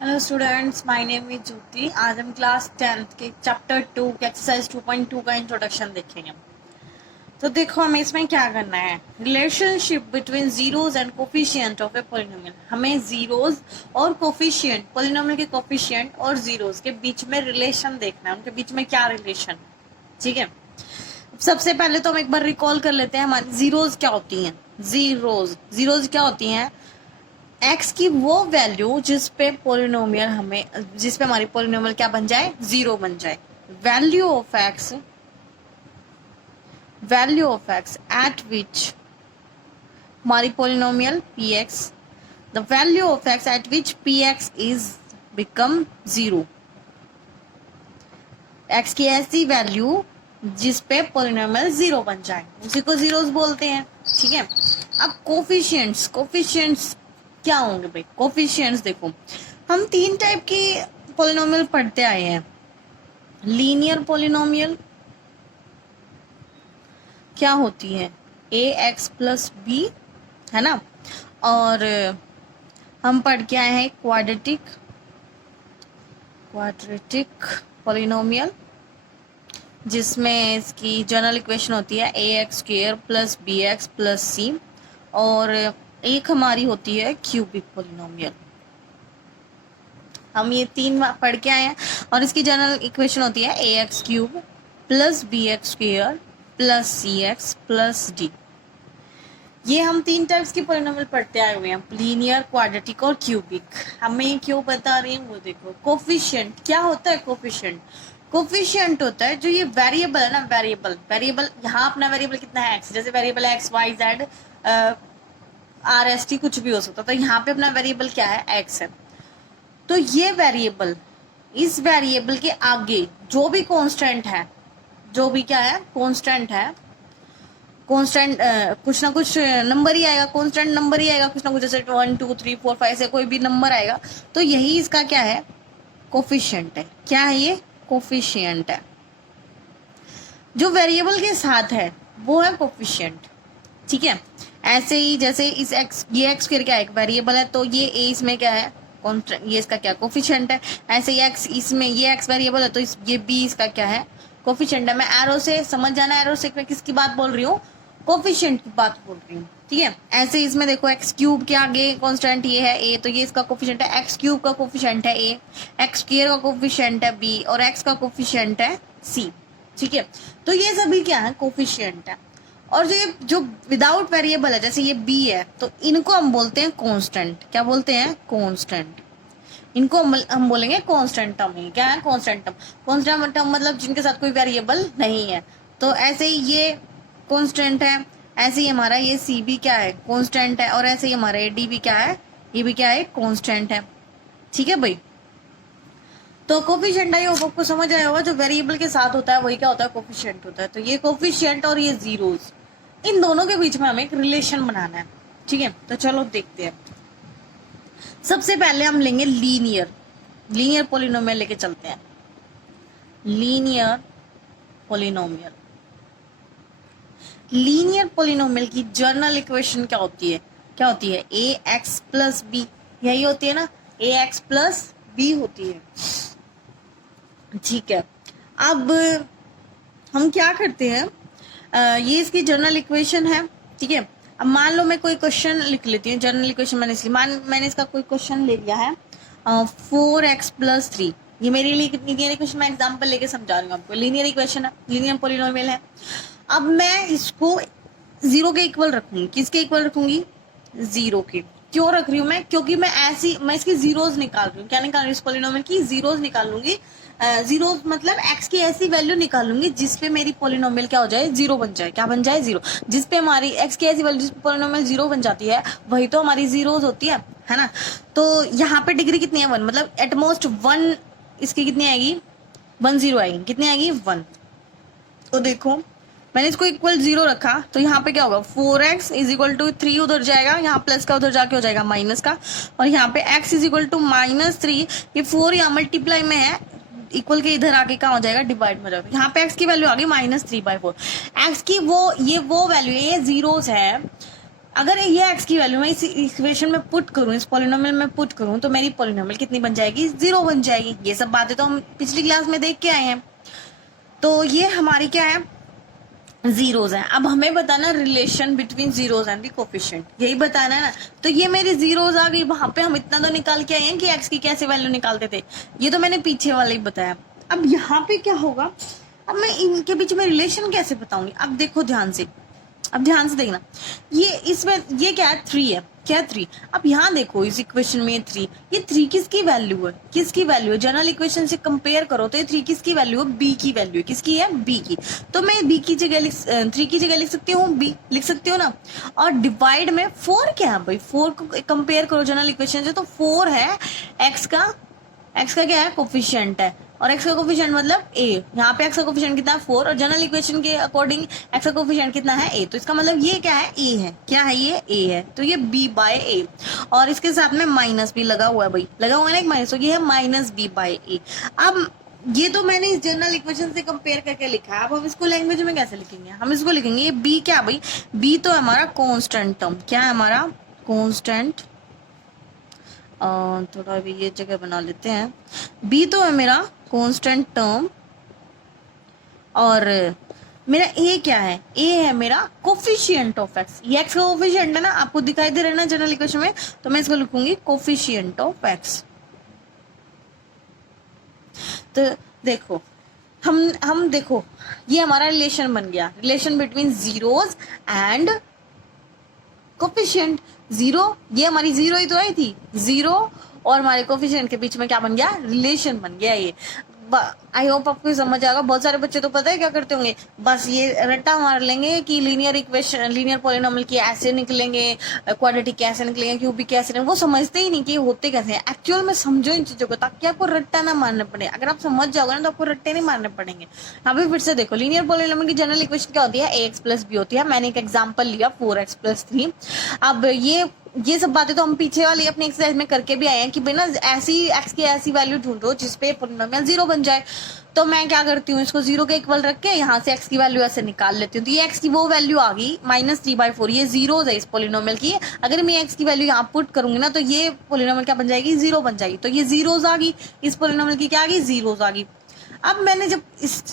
Hello students, my name is Jyoti. आज हम class 10th के चैप्टर 2 के एक्सरसाइज 2.2 का इंट्रोडक्शन देखेंगे। तो देखो, हमें इसमें क्या करना है। Relationship between zeros and coefficient of A polynomial. हमें जीरोज और कोफिशिएंट, पोलिनोमियल के कोफिशिएंट और जीरोज के बीच में रिलेशन देखना है, उनके बीच में क्या रिलेशन। ठीक है, सबसे पहले तो हम एक बार रिकॉल कर लेते हैं हमारी जीरोज क्या होती हैं। जीरोज क्या होती हैं? एक्स की वो वैल्यू जिस पे हमारी पोलिनोमियल क्या बन जाए, जीरो बन जाए। Value of X at which हमारी polynomial P X, the value of X at which P X is become zero. X की ऐसी वैल्यू जिस पे पोलिनोमियल जीरो बन जाए, उसी को जीरोस बोलते हैं। ठीक है, अब कोफिशिएंट्स क्या होंगे भाई? कोफिशिएंट्स देखो, हम तीन टाइप की पोलिनोमियल पढ़ते आए हैं। लीनियर पोलिनोमियल क्या होती है? ए एक्स प्लस बी, है ना। और हम पढ़ के आए हैं क्वाड्रेटिक पोलिनोमियल, जिसमें इसकी जनरल इक्वेशन होती है A X square plus B X plus C, और एक हमारी होती है क्यूबिक पोलिनोमियल। हम ये तीन पढ़ के आए हैं, और इसकी जनरल इक्वेशन होती है A X cube plus B X square plus C X plus D. ये हम तीन टाइप्स की पोलिनोमियल पढ़ते आए हुए हैं, लीनियर, क्वाड्रेटिक और क्यूबिक। हमें क्यों बता रही हूँ वो देखो। कोफिशिएंट क्या होता है? कोफिशिएंट होता है जो ये वेरिएबल है ना, वेरिएबल यहाँ अपना वेरिएबल कितना है? एक्स। जैसे वेरिएबल है X Y Z R S T, कुछ भी हो सकता है। तो यहाँ पे अपना वेरिएबल क्या है? एक्स है। तो ये वेरिएबल, इस वेरिएबल के आगे जो भी कांस्टेंट है, जो भी क्या है? कांस्टेंट है। कांस्टेंट कुछ ना कुछ नंबर ही आएगा, कांस्टेंट नंबर ही आएगा, कुछ ना कुछ, जैसे 1 2 3 4 5 से कोई भी नंबर आएगा। तो यही इसका क्या है? कोफिशिएंट है। क्या है ये? कोफिशिएंट है। जो वेरिएबल के साथ है वो है कोफिशिएंट। ठीक है, ऐसे ही जैसे इस एक्स, ये एक्स स्क्वायर क्या है? एक वेरिएबल है, तो ये ए इसमें क्या है? ये इसका क्या? कोफिशिएंट है। ऐसे ही एक्स इसमें, ये एक्स वेरिएबल है, तो ये बी इसका क्या है? कोफिशिएंट है। मैं एरो से समझ जाना, एरो से मैं किसकी बात बोल रही हूँ? कोफिशिएंट की बात बोल रही हूँ। ठीक है, ऐसे इसमें देखो, एक्स क्यूब के आगे कांस्टेंट ये है ए, तो ये इसका कोफिशिएंट है। एक्स क्यूब का कोफिशिएंट है ए, एक्स स्क्वायर का कोफिशिएंट है बी, और एक्स का कोफिशिएंट है सी। ठीक है, तो ये सभी क्या है? कोफिशिएंट है। और जो विदाउट वेरिएबल है, जैसे ये बी है, तो इनको हम बोलते हैं कांस्टेंट। क्या बोलते हैं? कांस्टेंट। इनको हम बोलेंगे कांस्टेंट टर्म ही। क्या है? कांस्टेंट टर्म मतलब जिनके साथ कोई वेरिएबल नहीं है। तो ऐसे ही ये कांस्टेंट है, ऐसे ही हमारा ये सी भी क्या है? कांस्टेंट है। और ऐसे ही हमारा ये डी भी क्या है? ये भी क्या है? कांस्टेंट है। ठीक है भाई, तो कोफिशिएंट है, आपको समझ आया होगा। जो वेरिएबल के साथ होता है वही क्या होता है? कोफिशिएंट होता है। तो ये कोफिशिएंट और ये जीरोस, इन दोनों के बीच में हमें एक रिलेशन बनाना है। ठीक है, तो चलो देखते हैं। सबसे पहले हम लेंगे लीनियर पोलिनोमियल लेके चलते हैं। लीनियर पोलिनोमियल की जनरल इक्वेशन क्या होती है? ए एक्स प्लस बी, यही होती है ना, ए एक्स प्लस बी होती है। ठीक है, अब हम क्या करते हैं, ये इसकी जनरल इक्वेशन है। ठीक है, अब मान लो मैं कोई क्वेश्चन लिख लेती हूँ। जनरल इक्वेशन मैंने इसका कोई क्वेश्चन ले लिया है 4x प्लस 3। ये मेरे लिए लीनियर इक्वेशन, मैं एग्जांपल लेके समझा रही हूँ आपको। लीनियर इक्वेशन है, लीनियर पोलिनोमियल है। अब मैं इसको जीरो के इक्वल रखूंगी। किसके इक्वल रखूंगी? जीरो के। क्यों रख रही हूँ मैं? क्योंकि मैं इसकी जीरोज निकाल रही हूँ। क्या निकाल रही हूँ? इस पोलिनोमियल की जीरोज निकाल लूंगी। जीरो मतलब एक्स की ऐसी वैल्यू निकालूंगी जिसपे मेरी पोलिनोमियल क्या हो जाए? जीरो बन जाए। क्या बन जाए? जीरो। जिसपे हमारी एक्स की ऐसी वैल्यू, जिसपे पोलिनोमियल जीरो बन जाती है, वही तो हमारी जीरोज होती है ना। तो यहाँ पे डिग्री कितनी है? 1। मतलब एटमोस्ट 1 इसकी कितनी आएगी? 10 आएगी। कितनी आएगी? 1। तो देखो, मैंने इसको इक्वल 0 रखा, तो यहाँ पे क्या होगा? 4x इज इक्वल टू 3 उधर जाएगा, यहाँ प्लस का उधर जाके हो जाएगा माइनस का, और यहाँ पे x इज इक्वल टू -3। ये 4 यहाँ मल्टीप्लाई में है, इक्वल के इधर आके कहाँ हो जाएगा? डिवाइड में हो जाएगा। यहाँ पे x की वैल्यू आ गई -3/4। x की वो वैल्यू, ये जीरोस है। अगर ये x की वैल्यू मैं इस इक्वेशन में पुट करूं, इस पॉलिनोमियल में पुट करूं, तो मेरी पॉलिनोमियल कितनी बन जाएगी? 0 बन जाएगी। ये सब बातें तो हम पिछली क्लास में देख के आए हैं। तो ये हमारी क्या है? जीरोज हैं। अब हमें बताना relation between zeros and the coefficient, यही बताना है ना। तो ये मेरी जीरोज आ गई, वहां पे हम इतना तो निकाल के आए हैं कि एक्स की कैसे वैल्यू निकालते थे, ये तो मैंने पीछे वाला ही बताया। अब यहाँ पे क्या होगा, अब मैं इनके बीच में रिलेशन कैसे बताऊंगी? अब देखो ध्यान से, अब ध्यान से देखना, ये इसमें ये क्या है? 3 है, क्या 3? अब यहाँ देखो इस इक्वेशन में 3, ये 3 किसकी वैल्यू है? किसकी वैल्यू है? जनरल इक्वेशन से कंपेयर करो तो ये 3 किसकी वैल्यू है? बी की वैल्यू है। किसकी है? बी की। तो मैं बी की जगह 3 की जगह लिख सकती हूँ बी, लिख सकती हूँ ना। और डिवाइड में 4 क्या है भाई? 4 को कंपेयर करो जनरल इक्वेशन से, तो 4 है एक्स का क्या है? कोफिशिएंट है। और x का कोफिशिएंट मतलब a, यहाँ पे x का कोफिशिएंट कितना है? 4, और जनरल इक्वेशन के अकॉर्डिंग x का कोफिशिएंट कितना है? a। तो इसका मतलब ये क्या है? a है। क्या है ये? a है। तो ये b बाय a, और इसके साथ में माइनस भी लगा हुआ है भाई, लगा हुआ है ना एक माइनस, तो ये है माइनस b बाय a। अब ये तो मैंने इस जनरल इक्वेशन से कंपेयर करके लिखा है। अब हम इसको लैंग्वेज में कैसे लिखेंगे? हम इसको लिखेंगे, ये b क्या भाई? b तो हमारा कॉन्स्टेंट टर्म। क्या है हमारा? कॉन्स्टेंट। थोड़ा भी ये जगह बना लेते हैं। b तो है मेरा कांस्टेंट टर्म, और मेरा a क्या है? a है मेरा कोफिशिएंट ऑफ x। ये x का कोफिशिएंट है ना, आपको दिखाई दे रहा है ना जनरल इक्वेशन में, तो मैं इसको लिखूंगी कोफिशिएंट ऑफ x। तो देखो हम देखो, ये हमारा रिलेशन बन गया, relation between zeros and coefficient. 0, ये हमारी 0 ही तो आई थी, 0 और हमारे कोफिशिएंट के बीच में क्या बन गया? रिलेशन बन गया। ये आई होप आपको समझ आएगा। बहुत सारे बच्चे तो पता है क्या करते होंगे, बस ये रट्टा मार लेंगे कि लीनियर इक्वेशन, लीनियर पॉलिनोमियल की ऐसे निकलेंगे, क्वाड्रेटिक कैसे निकलेंगे, क्यूबिक कैसे निकलेंगे, वो समझते ही नहीं कि ये होते कैसे हैं। एक्चुअल में समझो इन चीजों को, ताकि आपको रट्टा ना मारने पड़े। अगर आप समझ जाओगे ना तो आपको रट्टे नहीं मारने पड़ेंगे। यहाँ पे फिर से देखो, लीनियर पॉलिनोमियल की जनरल इक्वेशन क्या होती है? ax प्लस बी होती है। मैंने एक एग्जाम्पल लिया 4x प्लस 3। अब ये सब बातें तो हम पीछे वाली अपनी एक्सरसाइज में करके भी आए हैं कि बिना ऐसी x की ऐसी वैल्यू ढूंढो जिसपे पॉलिनोमियल 0 बन जाए। तो मैं क्या करती हूँ, इसको 0 के इक्वल रख के यहाँ से x की वैल्यू ऐसे निकाल लेती हूँ। तो ये x की वो वैल्यू आ गई -3/4। ये जीरोज है इस पॉलिनोमियल की। अगर मैं x की वैल्यू यहाँ पुट करूंगी ना, तो ये पॉलिनोमियल क्या बन जाएगी? 0 बन जाएगी। तो ये जीरोज आ गई, इस पॉलिनोमियल की क्या आ गई? जीरोज आ गई। अब मैंने जब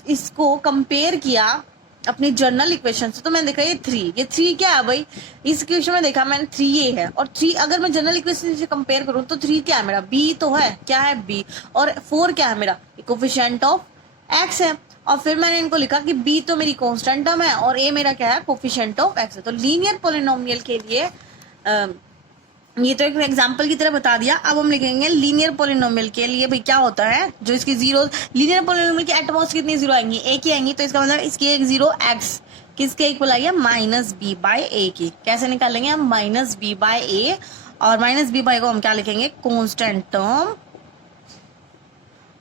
इसको कंपेयर किया अपनी जनरल इक्वेशन से, तो मैंने देखा ये 3, ये 3 क्या है भाई? इस इक्वेशन में देखा मैंने 3 ये है, और 3 अगर मैं जनरल इक्वेशन से कंपेयर करूं तो 3 क्या है मेरा? b तो है। क्या है? b। और 4 क्या है मेरा? कोफिशिएंट ऑफ x है। और फिर मैंने इनको लिखा कि b तो मेरी कांस्टेंट टर्म है और a मेरा क्या है? कोफिशिएंट ऑफ x है। तो लीनियर पॉलिनोमियल के लिए ये तो एक एग्जांपल की तरह बता दिया। अब हम लिखेंगे लीनियर पॉलिनोमियल के लिए भाई क्या होता है, जो इसकी जीरो, लीनियर पॉलिनोमियल की एट मोस्ट कितनी जीरो आएंगी? एक ही आएंगी। तो इसका मतलब इसकी एक जीरो x किसके इक्वल आई है? -b बाय a की। कैसे निकालेंगे हम? -b बाय a, और -b बाय को हम क्या लिखेंगे? कांस्टेंट टर्म,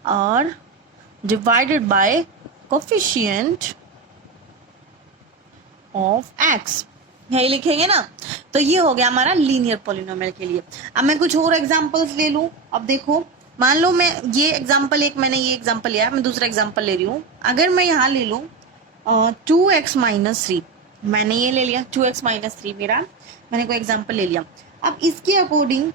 और divided by coefficient of x, यही लिखेंगे ना। तो ये हो गया हमारा लीनियर पॉलिनोमियल के लिए। अब मैं कुछ और एग्जांपल्स ले लूं। अब देखो, मान लो मैं ये एग्जांपल, एक मैंने ये एग्जांपल लिया, मैं दूसरा एग्जांपल ले रही हूँ। अगर मैं यहाँ ले लूँ 2x - 3, मैंने ये ले लिया 2x - 3 मेरा, मैंने कोई एग्जांपल ले लिया। अब इसके अकॉर्डिंग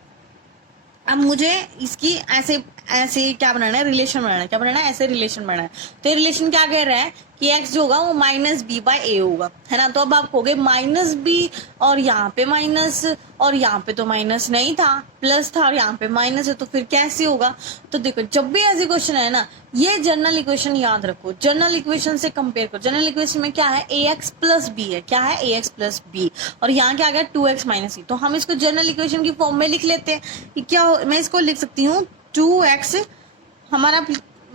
अब मुझे इसकी ऐसे क्या बनाना है? रिलेशन बनाना है। क्या बनाना है? ऐसे रिलेशन बनाना है। तो ये रिलेशन क्या कह रहा है कि x जो होगा वो -b बाय a होगा, है ना। तो अब आप कहोगे -b, और यहाँ पे माइनस, और यहाँ पे तो माइनस नहीं था, प्लस था, और यहाँ पे माइनस है, तो फिर कैसे होगा? तो देखो, जब भी ऐसे क्वेश्चन है ना, ये जनरल इक्वेशन याद रखो, जनरल इक्वेशन से कंपेयर करो। जनरल इक्वेशन में क्या है? ax प्लस b है। क्या है? ax प्लस b, और यहाँ क्या आ गया? 2x - c। तो हम इसको जनरल इक्वेशन की फॉर्म में लिख लेते हैं कि क्या मैं इसको लिख सकती हूँ 2x, हमारा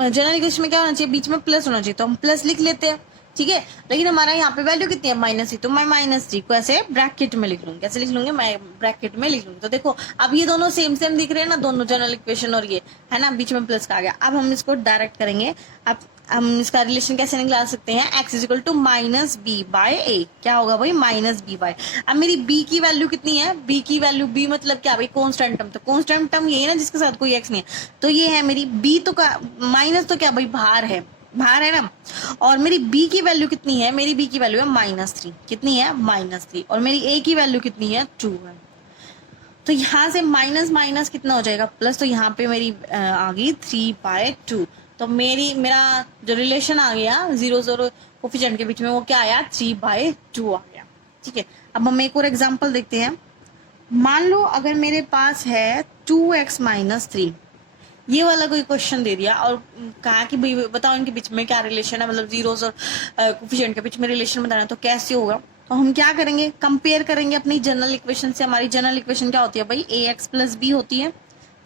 जनरल इक्वेशन में क्या होना चाहिए? बीच में प्लस होना चाहिए, तो हम प्लस लिख लेते हैं, ठीक है। लेकिन हमारा यहाँ पे वैल्यू कितनी है? -3, तो मैं -3 को ऐसे ब्रैकेट में लिख लूंगी। कैसे लिख लूंगी? मैं ब्रैकेट में लिख लूंगी। तो देखो, अब ये दोनों सेम दिख रहे हैं ना, दोनों जनरल इक्वेशन, और ये है ना, बीच में प्लस का आ गया। अब हम इसको डायरेक्ट करेंगे। अब हम इसका रिलेशन कैसे निकाल सकते हैं? x = -b by a। क्या होगा भाई? -b by. अब मेरी b की वैल्यू कितनी है? b की वैल्यू, b मतलब क्या भाई? Constant term. तो कांस्टेंट टर्म ये है ना जिसके साथ कोई x नहीं है। तो ये है मेरी b, तो का माइनस तो क्या भाई? बाहर है, बाहर है ना। और मेरी b की वैल्यू कितनी है, मेरी b की वैल्यू है -3, कितनी है -3, और मेरी a की वैल्यू कितनी है 2 है। तो यहाँ से माइनस माइनस कितना हो जाएगा प्लस, तो यहाँ पे मेरी आ गई 3/2। तो मेरा जो रिलेशन आ गया जीरो जीरो कोफिशिएंट के बीच में वो क्या आया 3/2 आ गया। ठीक है, अब हम एक और एग्जांपल देखते हैं। मान लो अगर मेरे पास है 2x - 3, ये वाला कोई क्वेश्चन दे दिया और कहा कि भाई बताओ इनके बीच में क्या रिलेशन है, मतलब जीरोस और कोफिशिएंट के बीच में रिलेशन बताना है, तो कैसे होगा। तो हम क्या करेंगे, कंपेयर करेंगे अपनी जनरल इक्वेशन से। हमारी जनरल इक्वेशन क्या होती है भाई, ax + b होती है।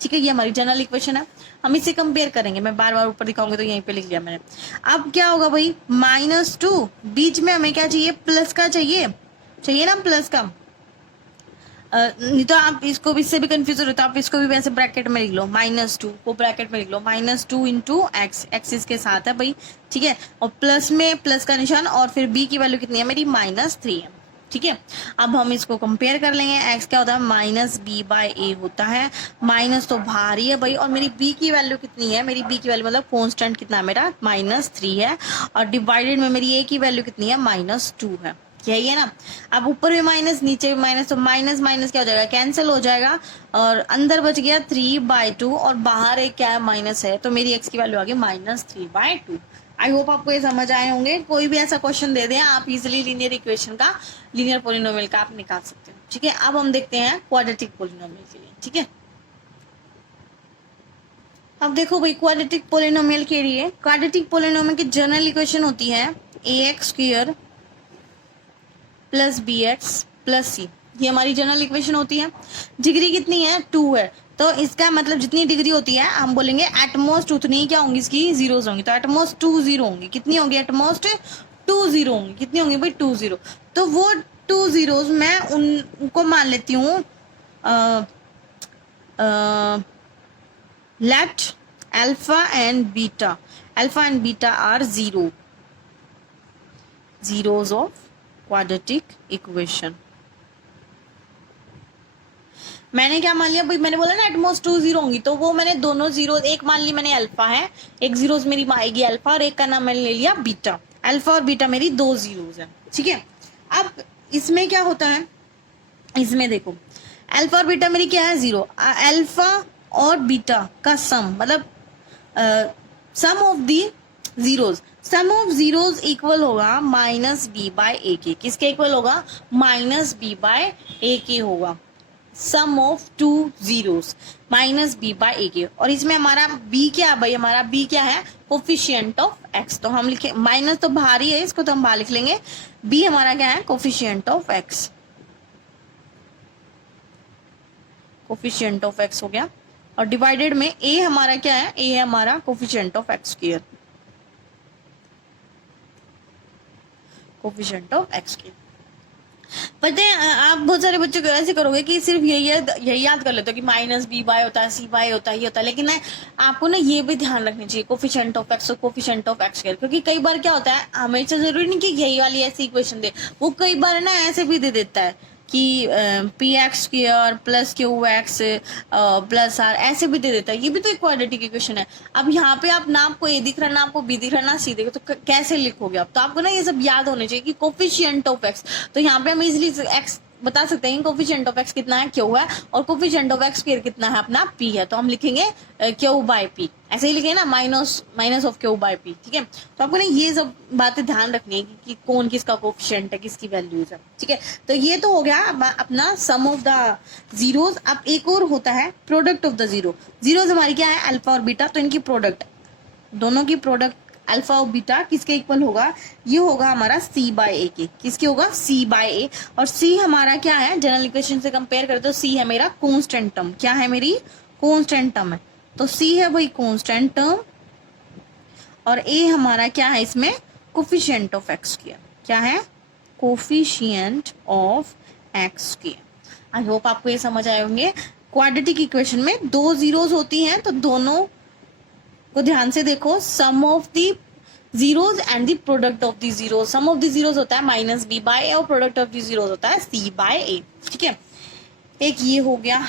ठीक है, ये हमारी जनरल इक्वेशन है, हम इसे कंपेयर करेंगे। मैं बार बार ऊपर दिखाऊंगी तो यहीं पे लिख लिया मैंने। अब क्या होगा भाई, -2, बीच में हमें क्या चाहिए, प्लस का चाहिए ना, प्लस का। नहीं तो आप इसको इससे भी कंफ्यूज हो रहे तो आप इसको भी वैसे ब्रैकेट में लिख लो, -2 को ब्रैकेट में लिख लो, -2 × x इसके साथ है भाई। ठीक है, और प्लस में प्लस का निशान, और फिर b की वैल्यू कितनी है मेरी -3 है। ठीक है, अब हम इसको कंपेयर कर लेंगे। x क्या होता है, -b/a होता है, माइनस तो भारी है भाई, और मेरी b की वैल्यू कितनी है, मेरी b की वैल्यू मतलब कांस्टेंट कितना है मेरा -3 है, और डिवाइडेड में मेरी a की वैल्यू कितनी है -2 है। यही है ना। अब ऊपर भी माइनस नीचे भी माइनस, तो माइनस माइनस क्या हो जाएगा, कैंसिल हो जाएगा, और अंदर बच गया 3/2, और बाहर एक क्या है, माइनस है, तो मेरी x की वैल्यू आ गई -3/2। आई होप आपको ये समझ आए होंगे। कोई भी ऐसा क्वेश्चन दे दें आप इजिली लीनियर इक्वेशन का, लीनियर पोलिनोमियल का आप निकाल सकते हो। ठीक है, अब हम देखते हैं क्वाड्रेटिक पोलिनोमियल के लिए। ठीक है, अब देखो भाई क्वाड्रेटिक पोलिनोमियल के लिए, क्वाड्रेटिक पोलिनोमियल की जनरल इक्वेशन होती है ax² + bx + c। ये हमारी जनरल इक्वेशन होती है। डिग्री कितनी है, 2 है, तो इसका मतलब जितनी डिग्री होती है हम बोलेंगे एटमोस्ट उतनी क्या होंगी, इसकी जीरोस होंगी, तो एटमोस्ट 2 0 होंगी। कितनी होंगी, एटमोस्ट 2 0 होंगी। कितनी होंगी भाई, 2 0। तो वो 2 zeros मैं उनको मान लेती हूँ left, alpha and beta. Alpha and beta are zeros of quadratic equation. मैंने क्या मान लिया भाई, मैंने बोला ना एटमोस्ट 2 0 होंगी, तो वो मैंने दोनों जीरो, एक मान ली मैंने अल्फा है, एक जीरोस मेरी आएगी अल्फा, और एक का नाम मैंने ले लिया बीटा। अल्फा और बीटा मेरी 2 जीरोस है। ठीक है, अब इसमें क्या होता है, इसमें देखो अल्फा और बीटा मेरी क्या है, 0। अल्फा और बीटा का सम, मतलब sum of the zeros, sum of zeros equal होगा -b/a। किसके इक्वल होगा, -b/a होगा। Sum of 2 zeros -b/a। और इसमें हमारा b क्या है भाई, हमारा b क्या है, कोफिशिएंट ऑफ x। तो हम लिखे, माइनस तो भारी है, इसको तो हम बाहर लिख लेंगे। b हमारा क्या है, coefficient of x, coefficient of x हो गया। और डिवाइडेड में a हमारा क्या है, a है हमारा coefficient of x², coefficient of x²। पता है आप बहुत सारे बच्चों को ऐसे करोगे कि सिर्फ यही याद कर लेते हो कि -b/, होता है c/, होता है, ये होता है, लेकिन आपको ना ये भी ध्यान रखनी चाहिए कोफिशिएंट ऑफ x और कोफिशिएंट ऑफ x²। क्योंकि कई बार क्या होता है, हमेशा जरूरी नहीं कि यही वाली ऐसी इक्वेशन दे, वो कई बार ना ऐसे भी दे देता है कि px² + qx + r, ऐसे भी दे देता है। ये भी तो एक क्वाड्रेटिक इक्वेशन है। अब यहाँ पे आप ना आपको a दिख रहा, ना आपको b दिख रहा, ना c दिख रहा, तो कैसे लिखोगे आप। तो आपको ना ये सब याद होने चाहिए कि कोफिशिएंट ऑफ x, तो यहाँ पे हम इजिली x बता सकते हैं कोफिशिएंट ऑफ x कितना है, q है, और कोफिशिएंट ऑफ x² कितना है अपना, p है। तो हम लिखेंगे q/p, ऐसे ही लिखेंगे ना, माइनस ऑफ q/p। ठीक है, तो आपको ना ये सब बातें ध्यान रखनी है कि कौन किसका कोफिशिएंट है, किसकी वैल्यूज है। ठीक है, तो ये तो हो गया अपना सम ऑफ द जीरोस। अब एक और होता है प्रोडक्ट ऑफ द जीरोस हमारी क्या है, अल्फा और बीटा, तो इनकी प्रोडक्ट, दोनों की प्रोडक्ट अल्फा और बीटा किसके इक्वल होगा, ये होगा हमारा c/a के। किसके होगा, c/a। और c हमारा क्या है, जनरल इक्वेशन से कंपेयर करें तो c है मेरा कांस्टेंट टर्म। क्या है, मेरी कांस्टेंट टर्म है, तो c है भाई कांस्टेंट टर्म, और a हमारा क्या है, इसमें कोफिशिएंट ऑफ x²। क्या है, coefficient of x²। I hope आपको ये समझ आए होंगे। क्वाड्रेटिक इक्वेशन में 2 जीरोस होती हैं, तो दोनों को ध्यान से देखो, sum of the zeros and the product of the zeros. Sum of the zeros होता है -b/a, और प्रोडक्ट ऑफ दी जीरोस होता है c/a। ठीक है, एक ये हो गया,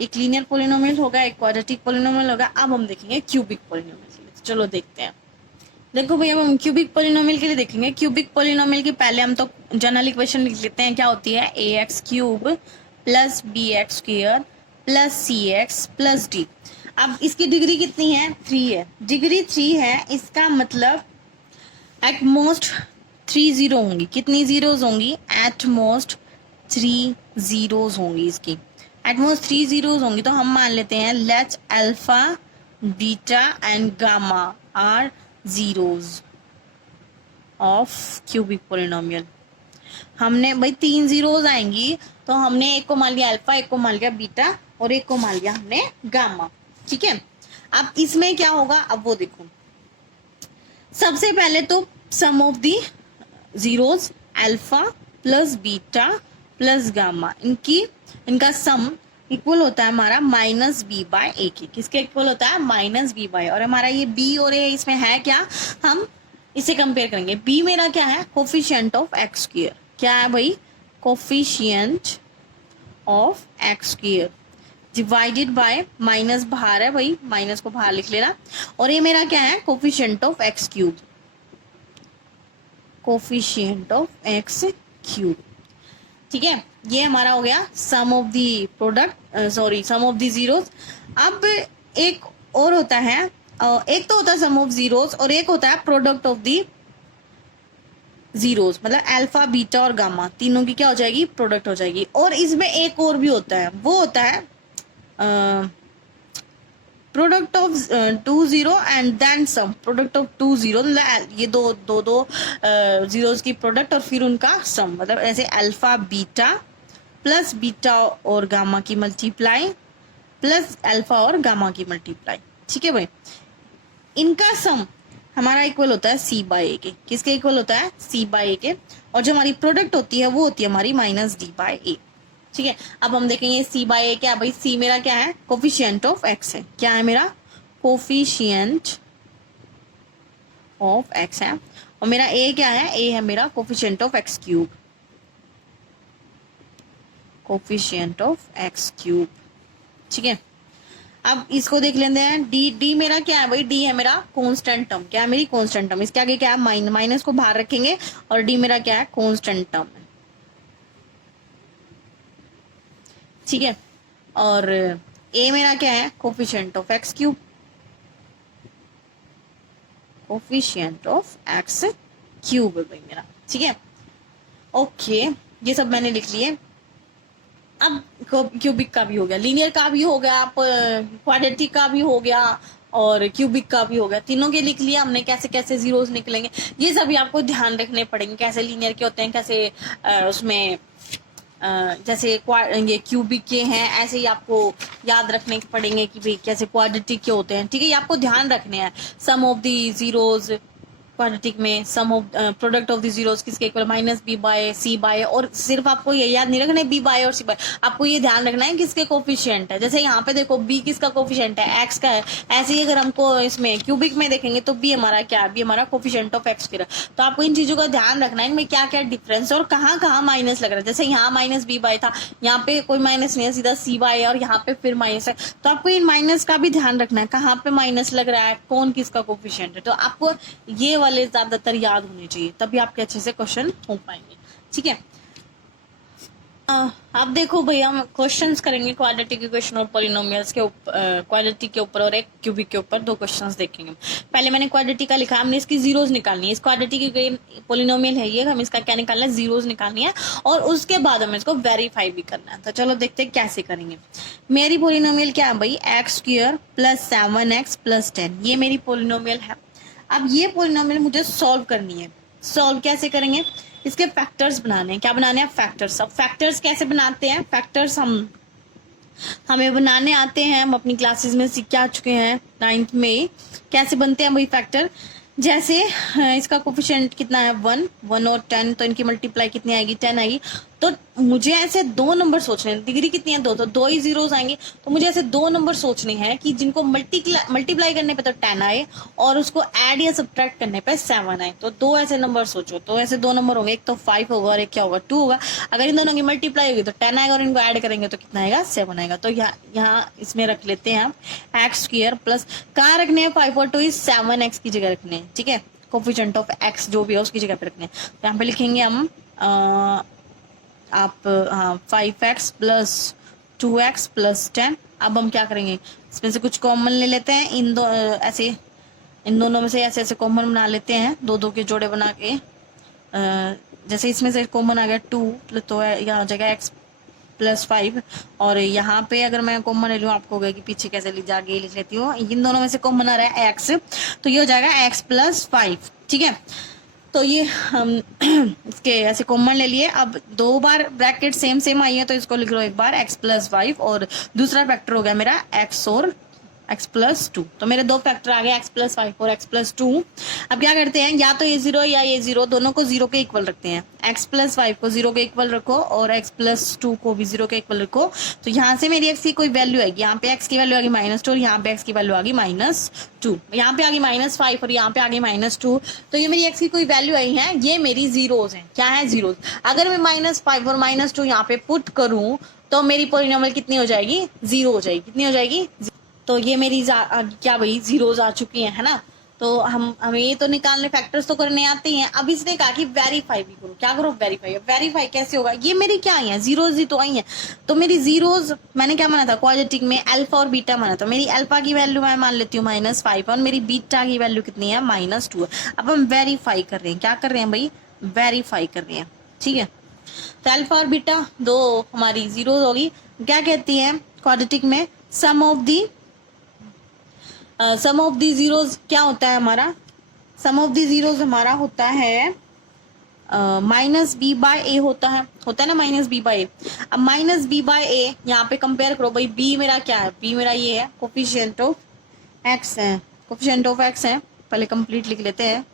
एक लीनियर पोलिनोमियल होगा, एक क्वाड्रेटिक पोलिनोमियल होगा। अब हम देखेंगे क्यूबिक पोलिनोमियल। चलो देखते हैं। देखो भैया हम क्यूबिक पोलिनोमियल के लिए देखेंगे। क्यूबिक पोलिनोमियल की पहले हम तो जनरल इक्वेशन लिख लेते हैं। क्या होती है? A X cube plus B X square plus C X plus D. अब इसकी डिग्री कितनी है? 3 है। डिग्री 3 है, इसका मतलब एट मोस्ट 3 जीरो होंगी। कितनी जीरोज होंगी? एट मोस्ट 3 जीरोज होंगी। इसकी एट मोस्ट 3 जीरोज होंगी। तो हम मान लेते हैं let's alpha beta and gamma are zeros of cubic polynomial. हमने भाई 3 जीरोज आएंगी, तो हमने एक को मान लिया अल्फा, एक को मान लिया बीटा और एक को मान लिया हमने गामा। ठीक है, अब इसमें क्या होगा? अब वो देखो, सबसे पहले तो sum of the zeros alpha plus beta plus gamma, इनका सम इक्वल होता है हमारा माइनस बी बाय ए के। किसके इक्वल होता है? Minus B by. और हमारा ये बी और ए इसमें है क्या? हम इसे कंपेयर करेंगे। बी मेरा क्या है? Coefficient of x square. क्या है भाई? Coefficient of x square divided by minus बाहर है भाई, माइनस को बाहर लिख लेना। और ये मेरा क्या है? Coefficient of X cube. Coefficient of X cube. ठीक है, ये हमारा हो गया sum of the product, sorry sum of the zeros. अब एक और होता है, एक तो होता है सम ऑफ जीरोस और एक होता है प्रोडक्ट ऑफ दी जीरोस। मतलब अल्फा बीटा और गामा तीनों की क्या हो जाएगी? प्रोडक्ट हो जाएगी। और इसमें एक और भी होता है, वो होता है product of 2 zero and then sum. Product of 2 zero मतलब ये दो जीरोस की प्रोडक्ट और फिर उनका सम। मतलब ऐसे अल्फा बीटा प्लस बीटा और गामा की मल्टीप्लाई प्लस अल्फा और गामा की मल्टीप्लाई। ठीक है भाई, इनका सम हमारा इक्वल होता है सी बाय ए के। किसके इक्वल होता है? सी बाय ए के। और जो हमारी प्रोडक्ट होती है वो होती है हमारी माइनस डी बाय ए। ठीक है, अब हम देखेंगे सी बाय ए क्या भाई? सी मेरा क्या है? कोफिशिएंट ऑफ एक्स है। क्या है मेरा? कोफिशिएंट ऑफ एक्स है। और मेरा ए क्या है? ए है मेरा coefficient of X cube. Coefficient of X cube. ठीक है, अब इसको देख लेते हैं। डी डी मेरा क्या है भाई? डी है मेरा कांस्टेंट टर्म। क्या है मेरी? Constant term. इसके आगे क्या है? माइनस को बाहर रखेंगे और डी मेरा क्या है? कांस्टेंट टर्म है। ठीक है, और ए मेरा क्या है? Coefficient of X cube. Coefficient of X cube है भाई मेरा। ठीक है, ओके, ये सब मैंने लिख लिए। अब क्यूबिक का भी हो गया, लीनियर का भी हो गया, क्वाड्रेटिक का भी हो गया और क्यूबिक का भी हो गया। तीनों के लिख लिया हमने। कैसे कैसे जीरोस निकलेंगे ये सभी आपको ध्यान रखने पड़ेंगे। कैसे लीनियर के होते हैं, कैसे उसमें जैसे ये क्यूबिक के हैं, ऐसे ही आपको याद रखने पड़ेंगे कि भाई कैसे क्वाड्रेटिक के होते हैं। ठीक है, ये आपको ध्यान रखने हैं। Sum of the zeros quadratic में, sum of product of the zeros किसके equal? Minus B by C by. और सिर्फ आपको ये याद नहीं रखना है बी बाय और सी बाय, आपको ये ध्यान रखना है किसके कोफिशिएंट है। जैसे यहाँ पे देखो बी किसका कोफिशिएंट है? एक्स का है। ऐसे ही अगर हमको इसमें क्यूबिक में देखेंगे तो बी हमारा क्या है? बी हमारा कोफिशिएंट ऑफ एक्स स्क्वायर। तो आपको इन चीजों का ध्यान रखना है, इनमें क्या क्या डिफरेंस और कहाँ कहाँ माइनस लग रहा है। जैसे यहाँ माइनस बी बाय था, यहाँ पे कोई माइनस नहीं है, सीधा सी बाय है और यहाँ पे फिर माइनस है। तो आपको इन माइनस का भी ध्यान रखना है, कहाँ पे माइनस लग रहा है, कौन किसका कोफिशिएंट है। तो आपको ये वाले ज्यादातर याद होने चाहिए, तभी आपके अच्छे से क्वेश्चन हो पाएंगे। ठीक है, अब देखो भैया हम क्वेश्चंस करेंगे क्वाड्रेटिक इक्वेशन और पॉलिनोमियल्स के ऊपर, क्वाड्रेटिक के ऊपर और एक क्यूबिक के ऊपर दो क्वेश्चंस देखेंगे। पहले मैंने क्वाड्रेटिक का लिखा, हमने इसकी जीरोस निकालनी है। इस क्वाड्रेटिक पॉलिनोमियल है ये, हम इसका क्या निकालना है? जीरोस निकालनी है और उसके बाद हमें इसको वेरीफाई भी करना है। तो चलो देखते हैं कैसे करेंगे। मेरी पॉलिनोमियल क्या है भाई? X square plus 7x plus 10, ये मेरी पॉलिनोमियल है। अब ये पॉलिनोमियल मुझे सॉल्व करनी है। सॉल्व कैसे करेंगे? इसके फैक्टर्स बनाने हैं। क्या बनाने हैं? फैक्टर्स। अब फैक्टर्स कैसे बनाते हैं? फैक्टर्स हमें बनाने आते हैं, हम अपनी क्लासेस में सीख के आ चुके हैं 9th में। कैसे बनते हैं वही फैक्टर? जैसे इसका कोफिशिएंट कितना है? 1 और 10, तो इनकी मल्टीप्लाई कितनी आएगी? 10 आएगी। तो मुझे ऐसे दो नंबर सोचने हैं। डिग्री कितनी है? 2, तो 2 ही जीरोस आएंगे। तो मुझे ऐसे दो नंबर सोचने हैं कि जिनको मल्टीप्लाई करने पे तो 10 आए और उसको ऐड या सब्ट्रैक्ट करने पे 7 आए। तो दो ऐसे नंबर सोचो। तो ऐसे दो नंबर होंगे, एक तो 5 होगा और एक क्या होगा? 2 होगा। अगर इन दोनों की मल्टीप्लाई होगी तो 10 आएगा और इनको ऐड करेंगे तो कितना आएगा? 7 आएगा। तो यहाँ इसमें रख लेते हैं हम एक्स स्क्वायर प्लस, कहाँ रखने हैं? 5 और 2 7x की जगह रखने हैं। ठीक है, कोफिशिएंट ऑफ एक्स जो भी है उसकी जगह पे रखने हैं। तो यहाँ पे लिखेंगे हम आप 5x प्लस 2x प्लस 10। अब हम क्या करेंगे, इसमें से कुछ कॉमन ले लेते हैं, ऐसे इन दोनों में से ऐसे ऐसे कॉमन बना लेते हैं, दो दो के जोड़े बना के। जैसे इसमें से कॉमन आ गया 2, तो यहाँ हो जाएगा x प्लस 5। और यहाँ पे अगर मैं कॉमन ले लूँ, आपको होगा कि पीछे कैसे आगे लिख लेती हूँ, इन दोनों में से कॉमन आ रहा है x, तो ये हो जाएगा x प्लस 5। ठीक है, तो ये हम इसके ऐसे कॉमन ले लिए। अब दो बार ब्रैकेट सेम सेम आई है तो इसको लिख लो एक बार x प्लस 5, और दूसरा फैक्टर हो गया मेरा x और x प्लस 2। तो मेरे दो फैक्टर आ गए x प्लस 5 और x प्लस 2। अब क्या करते हैं, या तो ये 0 या ये 0, दोनों को 0 के इक्वल रखते हैं। x प्लस 5 को 0 के इक्वल रखो और x प्लस 2 को भी 0 के इक्वल रखो। तो यहाँ से मेरी x की कोई वैल्यू आएगी, यहाँ पे x की वैल्यू आ गई -2 और यहाँ पे x की वैल्यू आ गई -2। यहाँ पे आ गई -5 और यहाँ पे आ गई -2। तो ये मेरी x की कोई वैल्यू आई है, ये मेरी जीरोज है। क्या है, जीरोज। अगर मैं -5 और -2 यहाँ पे पुट करूं तो मेरी पॉलिनोमियल कितनी हो जाएगी, 0 हो जाएगी। कितनी हो जाएगी, तो ये मेरी क्या भाई जीरोज आ चुकी है ना। तो हमें ये तो निकालने, फैक्टर्स तो करने आते हैं। अब इसने कहा कि वेरीफाई भी करो। क्या करो, वेरीफाई। वेरीफाई कैसे होगा, ये मेरी क्या आई है, जीरोज ही तो आई है। तो मेरी जीरोज मैंने क्या माना था क्वाड्रेटिक में, अल्फा और बीटा माना था। मेरी अल्फा की वैल्यू मैं मान लेती हूँ -5 और मेरी बीटा की वैल्यू कितनी है, -2। अब हम वेरीफाई कर रहे हैं, क्या कर रहे हैं भाई, वेरीफाई कर रहे हैं। ठीक है, तो अल्फा और बीटा दो हमारी जीरोज होगी। क्या कहती है क्वाड्रेटिक में, सम ऑफ दी जीरोज क्या होता है हमारा, सम ऑफ दी जीरोज हमारा होता है -b/a होता है ना, -b/a। अब -b/a यहाँ पे कंपेयर करो भाई, b मेरा क्या है, b मेरा ये है कोफिशिएंट ऑफ x है, कोफिशिएंट ऑफ x है। पहले कंप्लीट लिख लेते हैं,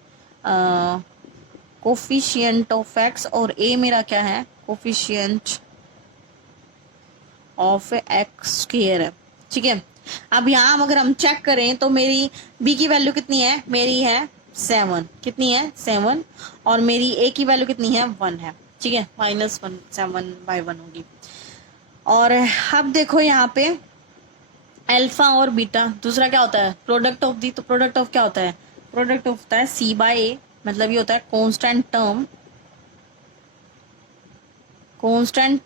कोफिशिएंट ऑफ x, और a मेरा क्या है, कोफिशिएंट ऑफ x स्क्वायर है। ठीक है, अब यहाँ अगर हम चेक करें तो मेरी b की वैल्यू कितनी है, मेरी है 7। कितनी है, 7। और मेरी a की वैल्यू कितनी है, 1 है। ठीक है, -1, 7/1 होगी। और अब देखो यहाँ पे अल्फा और बीटा, दूसरा क्या होता है, प्रोडक्ट ऑफ दी। तो प्रोडक्ट ऑफ क्या होता है, प्रोडक्ट ऑफ होता है c/a, मतलब ये होता है कांस्टेंट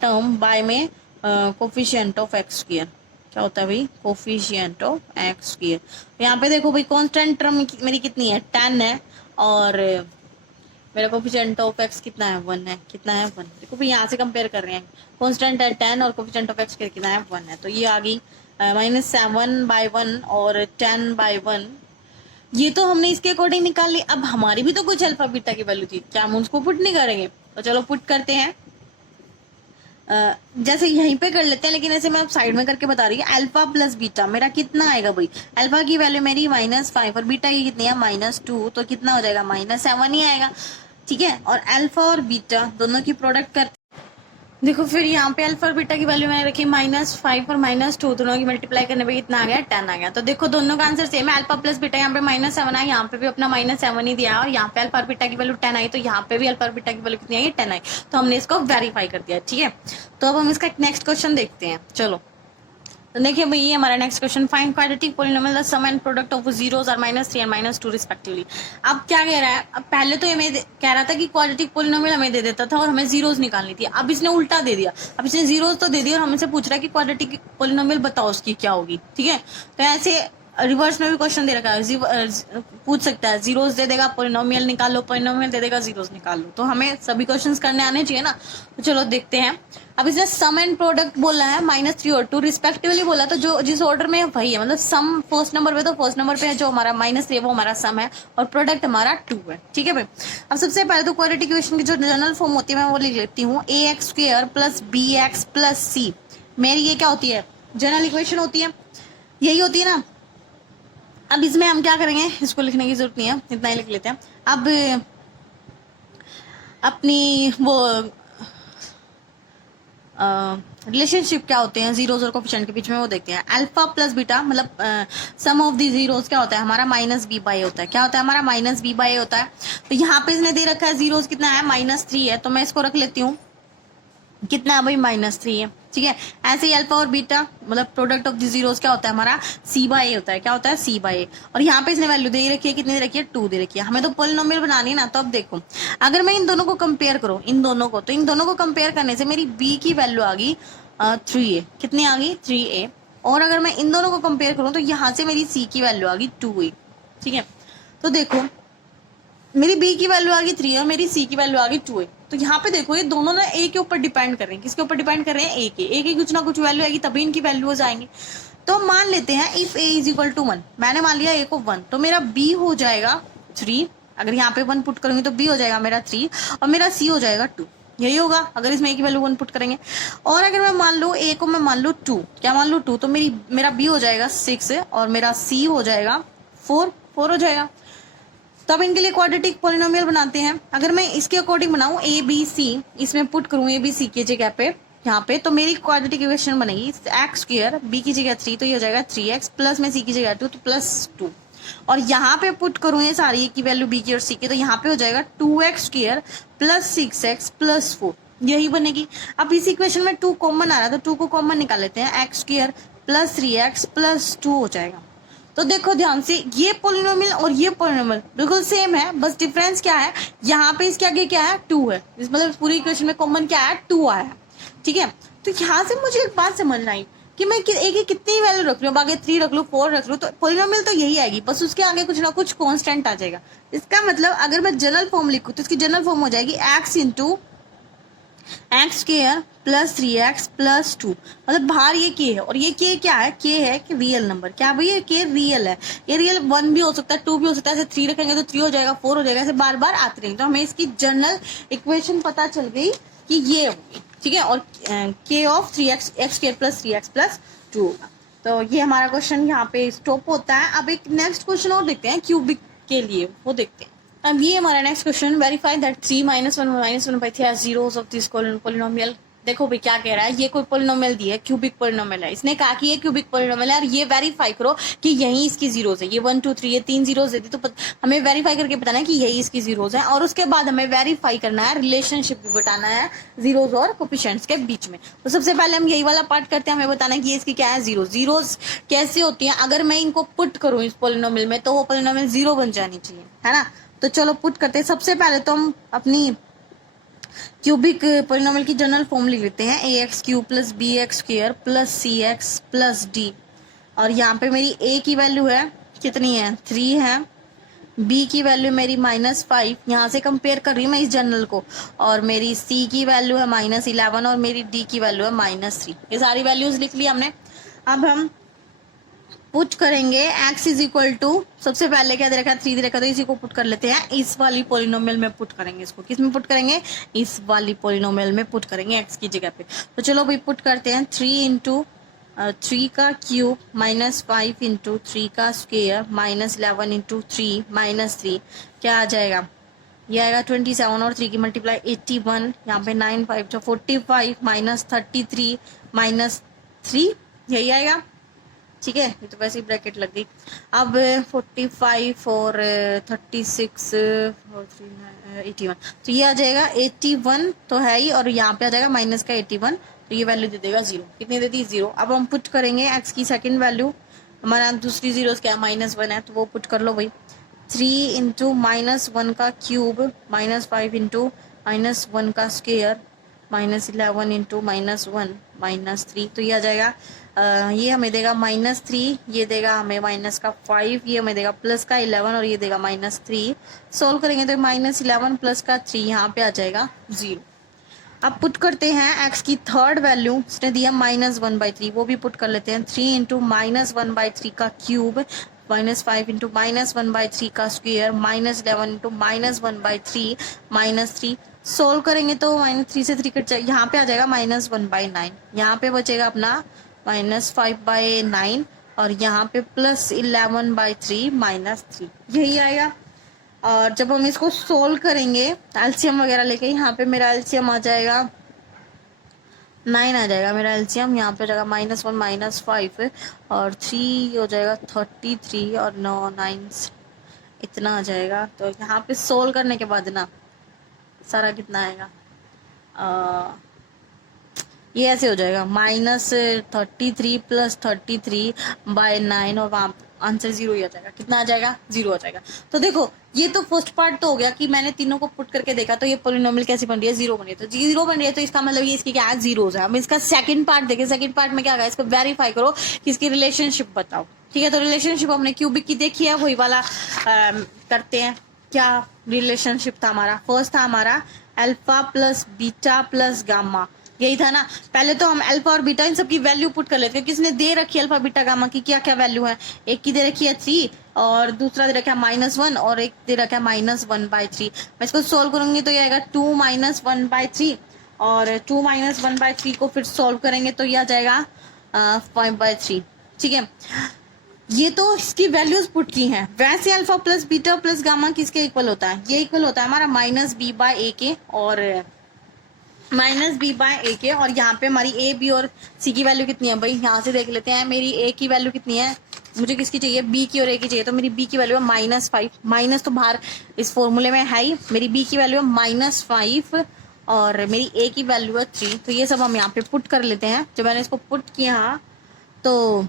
टर्म बाय में कोफिशिएंट ऑफ x स्क्वायर। क्या होता है भाई, कोफिशिएंट ऑफ x स्क्वायर। यहाँ पे देखो भाई कांस्टेंट टर्म मेरी कितनी है, 10 है, और मेरा कोफिशिएंट ऑफ x कितना है, 1 है। कितना है, 1। देखो भाई यहाँ से कंपेयर कर रहे हैं, कांस्टेंट है 10 और कोफिशिएंट ऑफ x कितना है, 1 है। तो ये आ गई -7/1 और 10/1। ये तो हमने इसके अकॉर्डिंग निकाल ली। अब हमारी भी तो कुछ अल्फा बीटा की वैल्यू थी, क्या हम उसको पुट नहीं करेंगे, तो चलो पुट करते हैं। जैसे यहीं पे कर लेते हैं, लेकिन ऐसे मैं अब साइड में करके बता रही हूँ। अल्फा प्लस बीटा मेरा कितना आएगा भाई, अल्फा की वैल्यू मेरी -5 और बीटा की कितनी है, -2, तो कितना हो जाएगा, -7 ही आएगा। ठीक है, और अल्फा और बीटा दोनों की प्रोडक्ट करते, देखो फिर यहाँ पे अल्फा और बीटा की वैल्यू मैंने रखी -5 और -2, दोनों की मल्टीप्लाई करने पे कितना आ गया, 10 आ गया। तो देखो दोनों का आंसर सेम है, अल्फा प्लस बीटा। यहाँ पे -7 आया, यहाँ पे भी अपना -7 ही दिया, और यहाँ पे अल्फा और बीटा की वैल्यू 10 आई, तो यहाँ पे भी अल्फा और बीटा की वैल्यू कितनी आई, 10 आई। तो हमने इसको वेरीफाई कर दिया। ठीक है, तो अब हम इसका नेक्स्ट क्वेश्चन देखते हैं। चलो, तो देखिए भाई, ये हमारा next question, find quadratic polynomial the sum and product of zeros are -3 और -2 रिस्पेक्टिवली। अब क्या कह रहा है, अब पहले तो ये कह रहा था कि क्वाड्रेटिक पॉलिनोमियल हमें दे देता था और हमें जीरोस निकालनी थी। अब इसने उल्टा दे दिया, अब इसने जीरोस तो दे दिया और हमसे पूछ रहा है कि क्वाड्रेटिक पॉलिनोमियल बताओ उसकी क्या होगी। ठीक है, तो ऐसे रिवर्स में भी क्वेश्चन दे रखा है, पूछ सकता है, जीरोस दे देगा, पॉलिनोमियल निकाल लो, पॉलिनोमियल दे देगा, जीरोस निकाल लो। तो हमें सभी क्वेश्चंस करने आने चाहिए ना। तो चलो देखते हैं। अब इसने सम एंड प्रोडक्ट बोला है, -3 और 2 रिस्पेक्टिवली बोला, तो जो जिस ऑर्डर में वही है, मतलब सम फर्स्ट नंबर पे, तो फर्स्ट नंबर पे है जो हमारा -3 वो हमारा सम है, और प्रोडक्ट हमारा 2 है। ठीक है भाई, अब सबसे पहले तो क्वाड्रेटिक इक्वेशन की जो जनरल फॉर्म होती है मैं वो लिख लेती हूँ, ax² + bx + c। मेरी ये क्या होती है, जनरल इक्वेशन होती है, यही होती है ना। अब इसमें हम क्या करेंगे, इसको लिखने की जरूरत नहीं है, इतना ही लिख लेते हैं। अब अपनी वो रिलेशनशिप क्या होते हैं जीरोस और कोफिशिएंट के बीच में, वो देखते हैं। अल्फा प्लस बीटा, मतलब सम ऑफ दी जीरोस क्या होता है हमारा, -b/a होता है। क्या होता है हमारा, -b/a होता है। तो यहाँ पे इसने दे रखा है जीरोस कितना है, -3 है, तो मैं इसको रख लेती हूँ कितना है भाई, -3 है। ठीक है, ऐसे ही अल्फा और बीटा मतलब प्रोडक्ट ऑफ द जीरोस क्या होता है हमारा, C/A होता है। क्या होता है, C/A। और यहाँ पे इसने वैल्यू दे रखी है, कितनी दे रखी है, 2 दे रखी है। हमें तो पोलिनोमियल बनानी है ना। तो अब देखो, अगर मैं इन दोनों को कंपेयर करूँ, इन दोनों को, तो इन दोनों को कंपेयर करने से मेरी B की वैल्यू आ गई 3A। कितनी आ गई, 3A। और अगर मैं इन दोनों को कंपेयर करूँ तो यहाँ से मेरी C की वैल्यू आ गई 2A। ठीक है, तो देखो मेरी B की वैल्यू आ गई 3 और मेरी C की वैल्यू आ गई 2A। तो यहाँ पे देखो ये दोनों ना A के ऊपर डिपेंड कर रहे हैं। किसके ऊपर डिपेंड कर रहे हैं, A की कुछ ना कुछ वैल्यू आएगी तभी इनकी वैल्यूज आएंगी। तो मान लेते हैं if A is equal to 1, मैंने मान लिया A को 1, तो मेरा B हो जाएगा 3। अगर यहाँ पे 1 पुट करूंगी तो B हो जाएगा मेरा 3 और मेरा C हो जाएगा 2। यही होगा अगर इसमें A की वैल्यू 1 पुट करेंगे। और अगर मैं मान लूँ A को मैं मान लूँ 2, क्या मान लूँ 2, तो मेरा B हो जाएगा 6 और मेरा C हो जाएगा 4 हो जाएगा। तब इनके लिए क्वाड्रेटिक पोलिनोमियल बनाते हैं। अगर मैं इसके अकॉर्डिंग बनाऊं ABC, इसमें पुट करूं ABC की जगह पे यहाँ पे, तो मेरी क्वाड्रेटिक इक्वेशन बनेगी x² B की जगह 3 तो ये हो जाएगा 3x प्लस में C की जगह 2 तो +2। और यहाँ पे पुट करूं ये सारी की वैल्यू B की और C की, तो यहाँ पे हो जाएगा 2x² प्लस 6x प्लस 4। यही बनेगी। अब इस इक्वेशन में 2 कॉमन आ रहा है तो 2 को कॉमन निकाल लेते हैं, x² प्लस 3x प्लस 2 हो जाएगा। तो देखो ध्यान से, ये पोलिनोमियल और ये पोलिनोमियल बिल्कुल सेम है, बस डिफरेंस क्या है, यहाँ पे इसके आगे क्या है, 2 है। मतलब पूरी इक्वेशन में कॉमन क्या है, 2 आया है। ठीक है, तो यहाँ से मुझे एक बात समझ आई कि मैं एक की कितनी वैल्यू रख लूँ, आगे 3 रख लूँ, 4 रख लूँ, तो पोलिनोमियल तो यही आएगी, बस उसके आगे कुछ ना कुछ कॉन्स्टेंट आ जाएगा। इसका मतलब अगर मैं जनरल फॉर्म लिखूँ तो इसकी जनरल फॉर्म हो जाएगी x into x² plus 3x plus 2। मतलब बाहर ये k है और ये k क्या है, k है कि रियल नंबर। क्या भाई, ये k रियल है। ये रियल 1 भी हो सकता है, 2 भी हो सकता है। ऐसे 3 रखेंगे तो 3 हो जाएगा, 4 हो जाएगा, ऐसे बार बार आते रहेंगे। तो हमें इसकी जनरल इक्वेशन पता चल गई कि ये होगी। ठीक है, और k of 3x x² plus 3x plus 2 होगा। तो ये हमारा क्वेश्चन यहाँ पे स्टॉप होता है। अब एक नेक्स्ट क्वेश्चन और देखते हैं क्यूबिक के लिए, वो देखते हैं। अब ये हमारा next question, verify that 3 - 1 - 1/3 has zeros of this polynomial। देखो भाई क्या कह रहा है, ये कोई पोलिनोमियल दी है, क्यूबिक पोलिनोमियल है। इसने कहा कि ये क्यूबिक पोलिनोमियल है और ये वेरीफाई करो कि यही इसकी जीरोस है। ये 1 2 3 ये 3 जीरोस देती, तो हमें वेरीफाई करके बताना है कि यही इसकी जीरोस है। और उसके बाद हमें वेरीफाई करना है, रिलेशनशिप भी बताना है जीरोस और कोफिशिएंट्स के बीच में। तो सबसे पहले हम यही वाला पार्ट करते हैं, हमें बताना है कि ये इसकी क्या है, जीरो। जीरोस कैसे होती है, अगर मैं इनको पुट करूँ इस पोलिनोमियल में तो वो पोलिनोमियल 0 बन जानी चाहिए, है ना। तो चलो पुट करते हैं। सबसे पहले तो हम अपनी क्यूबिक पोलिनोमियल की जनरल फॉर्म लिख लेते हैं, ax³ plus bx² plus cx plus d। और यहाँ पे मेरी a की वैल्यू है कितनी है, 3 है। b की वैल्यू मेरी -5, यहाँ से कंपेयर कर रही हूँ मैं इस जनरल को। और मेरी c की वैल्यू है -11 और मेरी d की वैल्यू है -3। ये सारी वैल्यूज लिख ली हमने। अब हम पुट करेंगे x इज इक्वल टू, सबसे पहले क्या दे रखा है, 3 दे रखा है, तो इसी को पुट कर लेते हैं। इस वाली पोलिनोमियल में पुट करेंगे इसको। किस में पुट करेंगे, इस वाली पोलिनोमियल में पुट करेंगे x की जगह पे। तो चलो भाई पुट करते हैं। 3 इंटू 3 का क्यूब -5 इंटू 3 का स्क्वेयर -11 इंटू 3 -3 क्या आ जाएगा, ये आएगा 27 और 3 की मल्टीप्लाई 81। यहाँ पे 9 5 तो 45 -33 -3 यही आएगा। ठीक है, ये तो वैसे ही ब्रैकेट लग गई। अब 45 और 36 और 81 तो ये आ जाएगा 81 तो है ही, और यहाँ पे आ जाएगा माइनस का 81 तो ये वैल्यू दे देगा 0। कितनी दे दी, 0। अब हम पुट करेंगे x की सेकंड वैल्यू, हमारा दूसरी जीरो क्या -1 है तो वो पुट कर लो भाई। 3 इंटू -1 का क्यूब -5 इंटू -1 का स्क्वेयर -11 इंटू -1 -3 तो ये आ जाएगा ये हमें देगा -3, ये देगा हमें -5, ये हमें देगा प्लस का 11 और ये देगा -3। सोल्व करेंगे तो -11 प्लस का 3 यहाँ पे आ जाएगा 0। अब पुट करते हैं x की थर्ड वैल्यू, उसने दिया -1/3, वो भी पुट कर लेते हैं। 3 इंटू -1/3 का क्यूब -5 इंटू -1/3 का स्क्वेयर -11 इंटू -1/3 -3 सोल्व करेंगे तो -3 से 3 कट जाएगा, यहाँ पे आ जाएगा -1/9। यहाँ पे बचेगा अपना -5/9 और यहाँ पे +11/3 -3 यही आएगा। और जब हम इसको सोल्व करेंगे एलसीएम वगैरह लेके, यहाँ पे मेरा एलसीएम आ जाएगा 9 आ जाएगा मेरा एलसीएम। यहाँ पे जाएगा -1 -5 और 3 हो जाएगा 33 और 9 9 इतना आ जाएगा। तो यहाँ पे सोल्व करने के बाद ना सारा कितना आएगा, ये ऐसे हो जाएगा -33 + 33/9 और वहां आंसर 0 ही आ जाएगा। कितना आ जाएगा? 0 आ जाएगा। तो देखो ये तो फर्स्ट पार्ट तो हो गया कि मैंने तीनों को पुट करके देखा तो ये पोलिनोमियल कैसी बन रही है? 0 बन रही है। तो 0 बन रही है तो इसका मतलब ये इसकी क्या है? 0 है। अब इसका सेकंड पार्ट देखें। सेकंड पार्ट में क्या है? इसको वेरीफाई करो कि इसकी रिलेशनशिप बताओ। ठीक है, तो रिलेशनशिप हमने क्यूबिक की देखी है, वही वाला करते हैं। क्या रिलेशनशिप था हमारा? फर्स्ट था हमारा alpha plus beta plus gamma, यही था ना। पहले तो हम अल्फा और बीटा इन सबकी वैल्यू पुट कर लेते हैं। किसने दे रखी है अल्फा बीटा गामा की क्या क्या वैल्यू है? एक की दे रखी है 3 और दूसरा दे रखा है -1 और एक दे रखा है -1/3। मैं इसको सोल्व करूंगी तो ये आएगा 2 - 1/3 और 2 - 1/3 को फिर सोल्व करेंगे तो ये आ जाएगा 5/3। ठीक है, ये तो इसकी वैल्यूज पुट की हैं। वैसे alpha plus beta plus gamma किसके इक्वल होता है? ये इक्वल होता है हमारा -b/a के और -b/a के। और यहाँ पे हमारी a b और c की वैल्यू कितनी है भाई? यहाँ से देख लेते हैं। मेरी a की वैल्यू कितनी है? मुझे किसकी चाहिए? b की और a की चाहिए। तो मेरी b की वैल्यू है -5। माइनस तो बाहर इस फॉर्मूले में है ही। मेरी b की वैल्यू है -5 और मेरी a की वैल्यू है 3। तो ये सब हम यहाँ पे पुट कर लेते हैं। जब मैंने इसको पुट किया तो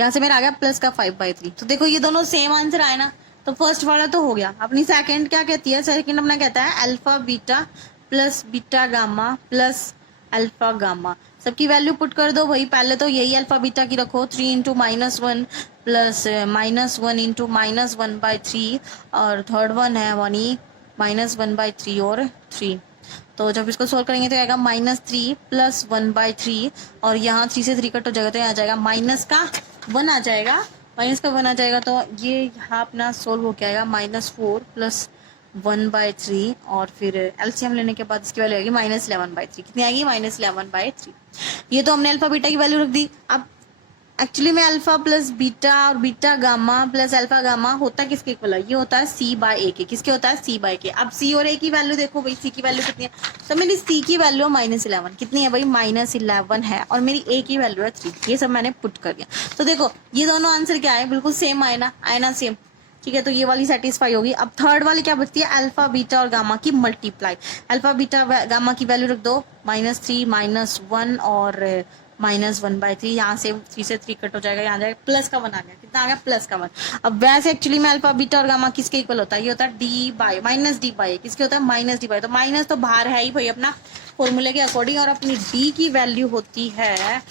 यहाँ से मेरा आ गया प्लस का 5/3। तो देखो ये दोनों सेम आंसर आए ना। तो फर्स्ट वाला तो हो गया। अपनी सेकंड क्या कहती है? सेकंड अपना कहता है alpha beta plus beta gamma plus alpha gamma. सबकी वैल्यू पुट कर दो भाई। पहले तो यही अल्फा बीटा की रखो 3 × -1 प्लस -1 × -1/3 और थर्ड वन है वनी -1/3 और 3। तो जब इसको सोल्व करेंगे तो आएगा -3 + 1/3 और यहाँ 3 से 3 कट हो जाएगा तो यहाँ आ जाएगा -1 आ जाएगा। -1 आ जाएगा तो ये यहाँ अपना सोल्व हो क्या आएगा? -4 + 1/3 और फिर एलसीएम लेने के बाद इसकी वैल्यू आएगी -11/3। कितनी आएगी? -11/3। ये तो हमने अल्फा बीटा की वैल्यू रख दी। अब एक्चुअली में अल्फा प्लस बीटा और beta gamma plus alpha gamma होता है किसके इक्वल है? ये होता है c/a के। किसके होता है? c/a के। अब c और a की वैल्यू देखो भाई, c की वैल्यू कितनी है? तो मेरी c की वैल्यू -11 कितनी है भाई? -11 है और मेरी a की वैल्यू है 3। ये सब मैंने पुट कर दिया। तो देखो ये दोनों आंसर क्या है? बिल्कुल सेम आए ना सेम। ठीक है, तो ये वाली सेटिस्फाई होगी। अब थर्ड वाली क्या बचती है? अल्फा बीटा और गामा की मल्टीप्लाई। अल्फा बीटा गामा की वैल्यू रख दो -3 -1 और -1/3। यहाँ से 3 से 3 कट हो जाएगा, यहाँ जाएगा प्लस का 1 आ गया। कितना आ गया? प्लस का 1। अब वैसे एक्चुअली में अल्फा बीटा और गामा किसके इक्वल होता है? ये होता है -d/a। किसके होता है? -d/a। तो माइनस तो बाहर है ही भाई अपना फॉर्मूले के अकॉर्डिंग। और अपनी d की वैल्यू होती है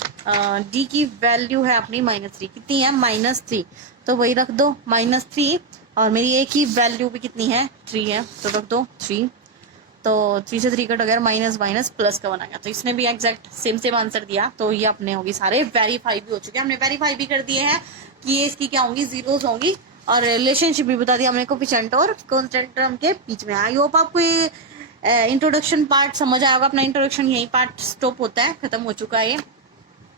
d की वैल्यू है अपनी -3। कितनी है? -3। तो वही रख दो -3 और मेरी a की वैल्यू भी कितनी है? 3 है तो रख दो 3। तो 3 से 3 कट हो गया, माइनस माइनस प्लस का बना गया। तो इसने भी एग्जैक्ट सेम आंसर दिया। तो ये अपने होगी सारे वेरीफाई भी हो चुके हैं। हमने वेरीफाई भी कर दिए हैं कि ये इसकी क्या होंगी? जीरोस होंगी। और रिलेशनशिप भी बता दिया हमने कोफिशिएंट और कांस्टेंट टर्म के बीच में। आई होप आपको ये इंट्रोडक्शन पार्ट समझ आया होगा। अपना इंट्रोडक्शन यही पार्ट स्टॉप होता है, खत्म हो चुका है।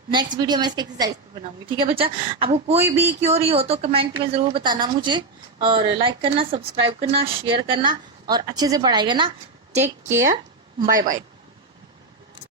नेक्स्ट वीडियो में इसके एक्सरसाइज पे बनाऊंगी। ठीक है बच्चा, आपको कोई भी क्यूरी हो तो कमेंट में जरूर बताना मुझे। और लाइक करना, सब्सक्राइब करना, शेयर करना और अच्छे से पढ़ाई करना। Take care, bye bye.